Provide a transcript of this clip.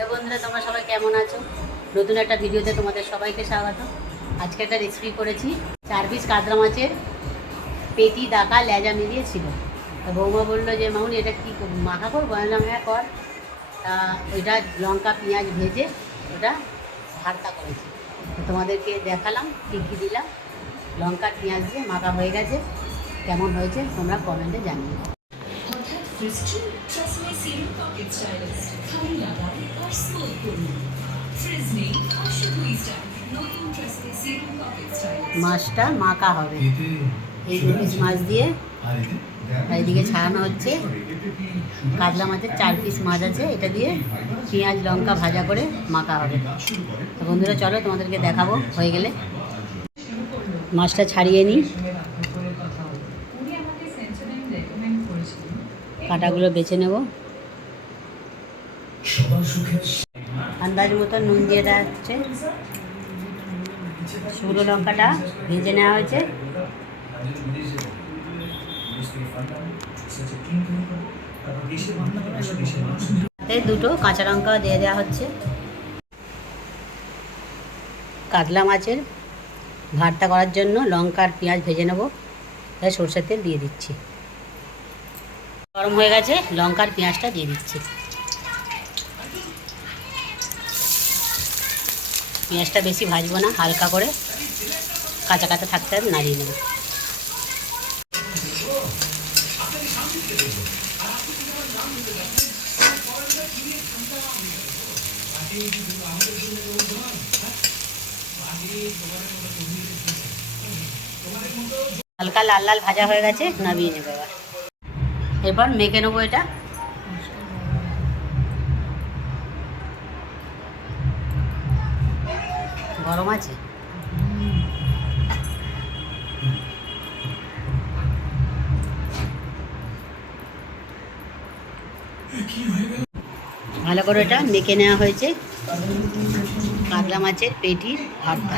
Hello বন্ধুরা, তোমরা সবাই কেমন আছো? নতুন একটা ভিডিওতে তোমাদের সবাইকে স্বাগত। আজকে একটা রেসিপি করেছি, 4 পিস কাতলা মাছের পেটি, দাকা, লেজা মিলিয়ে ছিল। তা বৌমা বললো যে মামুনি এটা কী মাখা করবো? বললাম হ্যাঁ কর। তা ওইটা লঙ্কা পেঁয়াজ ভেজে ওটা ভর্তা করেছি। তো তোমাদেরকে দেখালাম কী কী দিলাম। লঙ্কা পেঁয়াজ দিয়ে মাখা হয়ে গেছে। কেমন হয়েছে তোমরা কমেন্টে জানিও। মাছটা মাখা হবে, এই 2 পিস মাছ দিয়ে। এইদিকে ছাড়ানো হচ্ছে কাতলা মাছের 4 পিস মাছ আছে, এটা দিয়ে পেঁয়াজ লঙ্কা ভাজা করে মাখা হবে। তো বন্ধুরা চলো তোমাদেরকে দেখাবো হয়ে গেলে। মাছটা ছাড়িয়ে নিই, কাঁটাগুলো বেছে নেব। আন্দাজ মতো নুন দিয়ে দেওয়া হচ্ছে। শুকনো লঙ্কাটা ভেজে নেওয়া হয়েছে। দুটো কাঁচা লঙ্কা দিয়ে দেওয়া হচ্ছে। কাতলা মাছের ভর্তা করার জন্য লঙ্কা আর পেঁয়াজ ভেজে নেব, তাই সরষের তেল দিয়ে দিচ্ছি। গরম হয়ে গেছে, লঙ্কা আর পেঁয়াজটা দিয়ে দিচ্ছি। পেঁয়াজটা বেশি ভাজবো না, হালকা করে কাঁচা কাঁচা থাকতে নাড়িয়ে নেব। হালকা লাল লাল ভাজা হয়ে গেছে, নামিয়ে নেব। এবার মেখে নেবো এটা। গরম আছে, ভালো করে এটা মেখে নেওয়া হয়েছে। কাতলা মাছের পেটির ভর্তা।